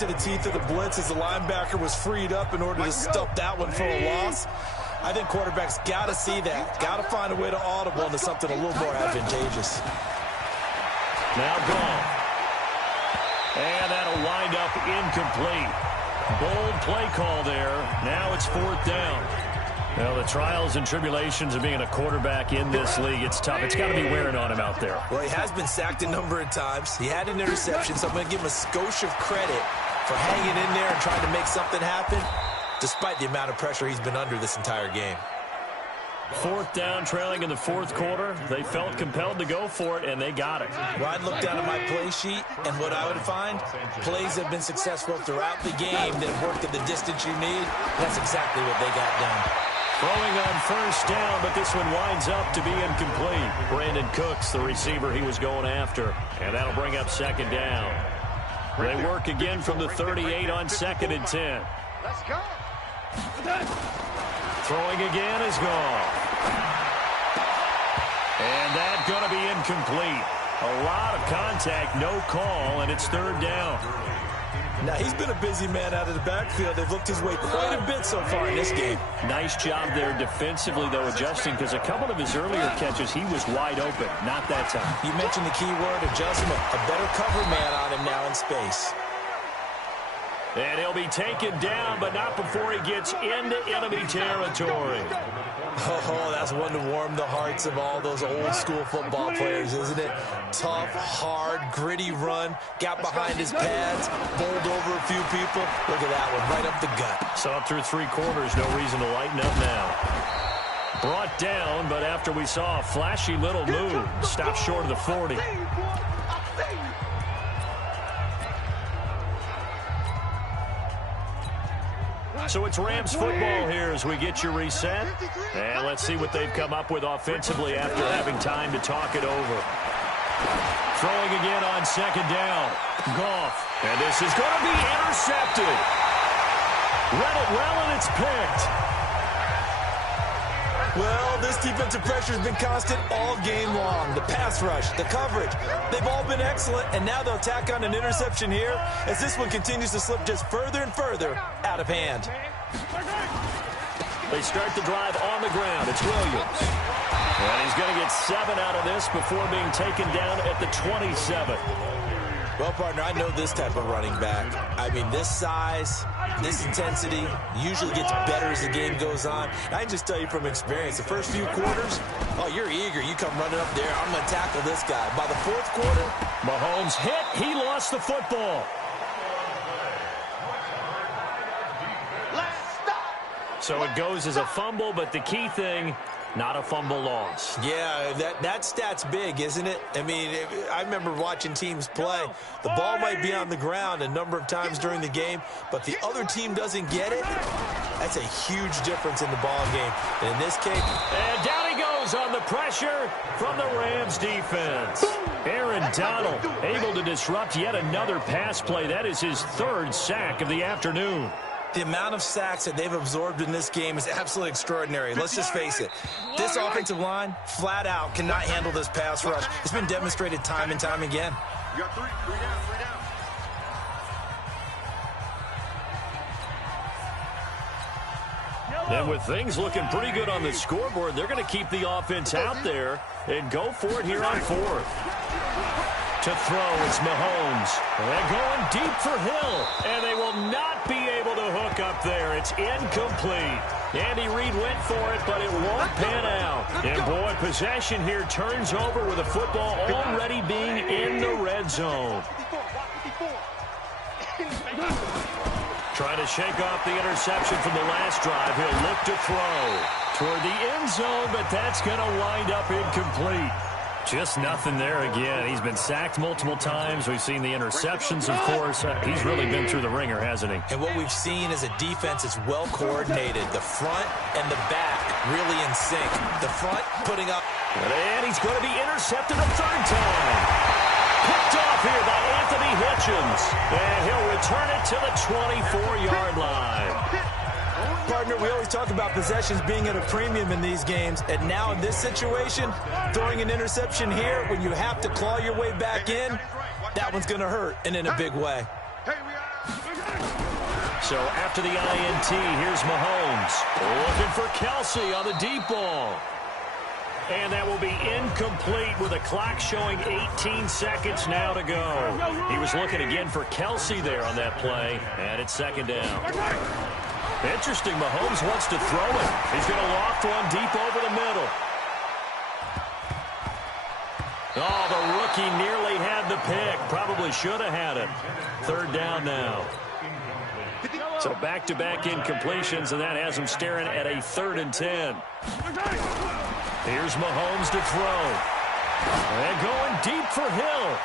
To the teeth of the blitz as the linebacker was freed up in order to stuff that one for a loss. I think quarterbacks got to see that. Got to find a way to audible into something a little more advantageous. Now gone. And that'll wind up incomplete. Bold play call there. Now it's 4th down. Well, the trials and tribulations of being a quarterback in this league, it's tough. It's got to be wearing on him out there. Well, he has been sacked a number of times. He had an interception, so I'm going to give him a skosh of credit for hanging in there and trying to make something happen, despite the amount of pressure he's been under this entire game. 4th down, trailing in the 4th quarter. They felt compelled to go for it, and they got it. Well, I'd look down at my play sheet, and what I would find, plays have been successful throughout the game that have worked at the distance you need. That's exactly what they got done. Throwing on 1st down, but this one winds up to be incomplete. Brandon Cooks, the receiver he was going after, and that'll bring up 2nd down. They work again from the 38 on 2nd and 10. Let's go. Throwing again is gone. And that's going to be incomplete. A lot of contact, no call, and it's 3rd down. Now, he's been a busy man out of the backfield. They've looked his way quite a bit so far in this game. Nice job there defensively, though, adjusting, because a couple of his earlier catches, he was wide open. Not that time. You mentioned the key word, adjustment. A better cover man on him now in space. And he'll be taken down, but not before he gets into enemy territory. Oh, that's one to warm the hearts of all those old-school football players, isn't it? Tough, hard, gritty run. Got behind his pads, bowled over a few people. Look at that one, right up the gut. Saw through 3 quarters, no reason to lighten up now. Brought down, but after we saw a flashy little move, stopped short of the 40. So it's Rams football here as we get you reset. And let's see what they've come up with offensively after having time to talk it over. Throwing again on 2nd down. Goff. And this is going to be intercepted. Read it well, and it's picked. Well, this defensive pressure has been constant all game long. The pass rush, the coverage, they've all been excellent, and now they'll tack on an interception here as this one continues to slip just further and further out of hand. They start the drive on the ground. It's Williams. And he's going to get 7 out of this before being taken down at the 27. Well, partner, I know this type of running back. I mean, this size, this intensity usually gets better as the game goes on. I can just tell you from experience, the first few quarters, oh, you're eager. You come running up there, I'm going to tackle this guy. By the 4th quarter, Mahomes hit. He lost the football. So it goes as a fumble, but the key thing, not a fumble loss. Yeah, that stat's big, isn't it? I mean, I remember watching teams play. The ball might be on the ground a number of times during the game, but the other team doesn't get it. That's a huge difference in the ball game. And in this case, and down he goes on the pressure from the Rams defense. Aaron Donald able to disrupt yet another pass play. That is his 3rd sack of the afternoon. The amount of sacks that they've absorbed in this game is absolutely extraordinary. Let's just face it. This offensive line, flat out, cannot handle this pass rush. It's been demonstrated time and time again. You got 3 down. And with things looking pretty good on the scoreboard, they're going to keep the offense out there and go for it here on 4th. To throw, it's Mahomes. They're going deep for Hill, and they will not be able to hook up there. It's incomplete. Andy Reid went for it, but it won't pan out. And, boy, possession here turns over with the football already being in the red zone. Trying to shake off the interception from the last drive. He'll look to throw toward the end zone, but that's going to wind up incomplete. Just nothing there again. He's been sacked multiple times. We've seen the interceptions, of course. He's really been through the ringer, hasn't he? And what we've seen is a defense that's well coordinated. The front and the back really in sync. The front putting up. And he's going to be intercepted a 3rd time. Picked off here by Anthony Hitchens. And he'll return it to the 24-yard line. Partner, we always talk about possessions being at a premium in these games, and now in this situation, throwing an interception here when you have to claw your way back in, that one's going to hurt, and in a big way. Hey, we got So after the INT, here's Mahomes. Looking for Kelsey on the deep ball. And that will be incomplete with a clock showing 18 seconds now to go. He was looking again for Kelsey there on that play, and it's second down. Interesting, Mahomes wants to throw it. He's going to loft one deep over the middle. Oh, the rookie nearly had the pick. Probably should have had it. Third down now. So back-to-back incompletions, and that has him staring at a 3rd and 10. Here's Mahomes to throw. And going deep for Hill.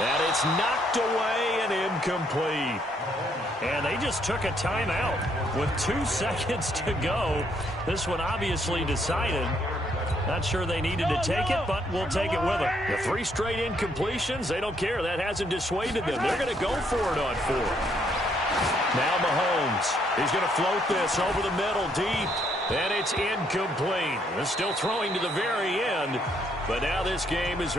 And it's knocked away and incomplete. And they just took a timeout with 2 seconds to go. This one obviously decided. Not sure they needed to take it, but we'll take it with them. The 3 straight incompletions, they don't care. That hasn't dissuaded them. They're going to go for it on 4th. Now Mahomes. He's going to float this over the middle deep. And it's incomplete. They're still throwing to the very end. But now this game is